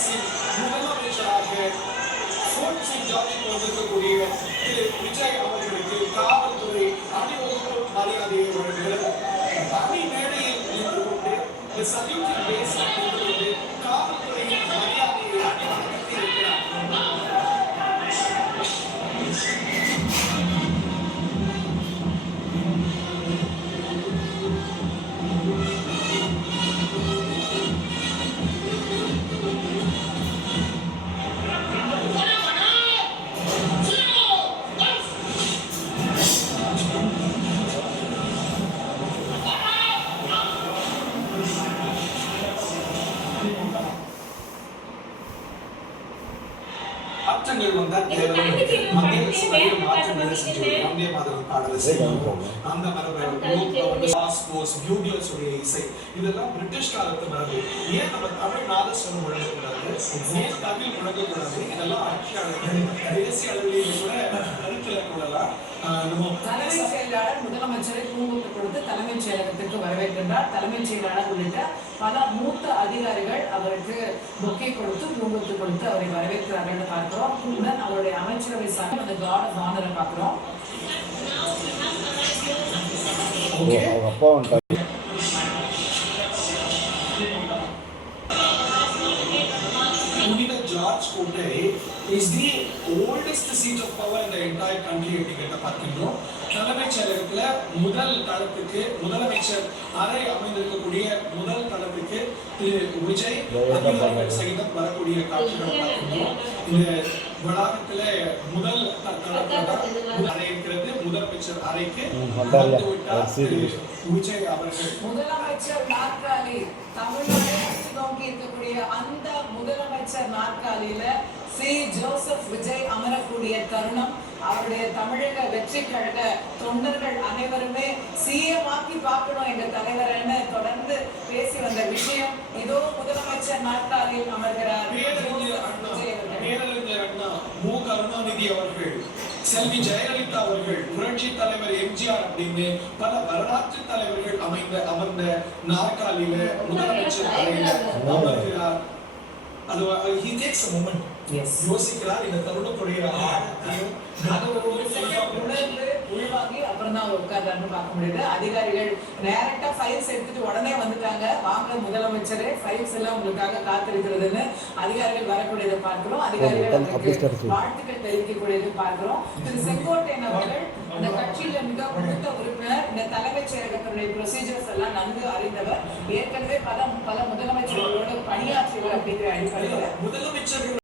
அரசின் முதலமைச்சராக வந்திருக்கக்கூடிய திரு விஜய் அவர்களுக்கு காவல்துறை அணிவகுப்பு மரியாதையை வழங்குகிறது. தனி மேடையில் நின்று கொண்டு சல்யூட்டிங் பேஸில் நின்று கொண்டு காவல்துறையின் மரியாதையை அணிவகுத்து இருக்கிறார். மாற்றங்கள் வந்தால் மத்திய அரசு நிறைய மாற்றங்களை செஞ்சு வந்தே மாதவன் பாடல் செய்யும். அந்த மரபு பாஸ்போஸ் பியூட்டியல்ஸ் உடைய இசை இதெல்லாம் பிரிட்டிஷ் காலத்து மரபு. ஏன் நம்ம தமிழ் நாதஸ்வரம் முழங்கக்கூடாது, ஏன் தமிழ் முழங்கக்கூடாது? இதெல்லாம் ஆட்சியாளர்கள் தேசிய அளவிலேயே கூட கருத்தில் கொள்ளலாம். தலைமைச் செயலாளர் முதலமைச்சரை பூங்கொத்து கொடுத்து தலைமைச் செயலகத்திற்கு வரவேற்கின்றார். தலைமைச் செயலாளர் உள்ளிட்ட பல மூத்த அதிகாரிகள் அவருக்கு பொக்கே கொடுத்து பூங்கொத்து கொடுத்து அவரை வரவேற்கிறார்கள் பார்க்கிறோம். உடன் அவருடைய அமைச்சரவை சார்பில் அந்த கார்ட் ஆஃப் ஆனரை பார்க்கிறோம். George Kotai is the oldest seat of power in the entire country. அப்படிங்கறத பார்க்கிறோம். தலைமைச் செயலகத்துல முதல் தளத்துக்கு முதலமைச்சர் அறை அமைந்திருக்கக்கூடிய முதல் தளத்துக்கு திரு விஜய் அதிகாரிகள் சகிதம் வரக்கூடிய காட்சிகளை பார்க்கிறோம். இந்த வளாகத்துல முதல் அறை இருக்கிறது. முதலமைச்சர் அறைக்கு விஜய் அவர்கள் முதலமைச்சர் நாற்காலி தமிழ்நாடு நோக்கி இருக்கக்கூடிய அந்த முதலமைச்சர் நாற்காலியில சி ஜோசப் விஜய் அமரக்கூடிய தருணம். அவருடைய தமிழக வெற்றி கழக தொண்டர்கள் அனைவருமே சிஎம் ஆக்கி பார்க்கணும் எங்க தலைவர்னு தொடர்ந்து பேசி வந்த விஷயம். இதோ முதலமைச்சர் நாற்காலியில் அமர்கிறார் பேரறிஞர் அண்ணா மு கருணாநிதி அவர்கள், செல்வி ஜெயலலிதா அவர்கள், புரட்சி தலைவர் எம்ஜிஆர் அப்படின்னு பல வரலாற்று தலைவர்கள் அமர்ந்த நாற்காலியில முதலமைச்சர் அறையில அமர்கிறார். அது he takes a moment. யோசிக்கிறார். இந்த தருணத்துடைய உள்வாங்கி அப்புறம் தான் உட்கார்றாருன்னு பார்க்க முடியுது. அதிகாரிகள் டைரக்டா ஃபைல்ஸ் எடுத்துட்டு உடனே வந்துட்டாங்க. வாங்க முதலமைச்சரே, ஃபைல்ஸ் எல்லாம் உங்களுக்காக காத்திருக்கிறதுன்னு அதிகாரிகள் வரக்கூடியதை பார்க்கிறோம். அதிகாரிகள் வாழ்த்துக்கள் தெரிவிக்கக்கூடியது பார்க்கிறோம். திரு செங்கோட்டையன் அவர்கள் அந்த கட்சியில மிக மூத்த உறுப்பினர், இந்த தலைமைச் செயலகத்தினுடைய ப்ரொசீஜர்ஸ் எல்லாம் நன்கு அறிந்தவர், ஏற்கனவே பல முதலமைச்சர்களோடு பணியாற்றியவர் அப்படிங்கிற அடிப்படையில் முதலமைச்சர்கள்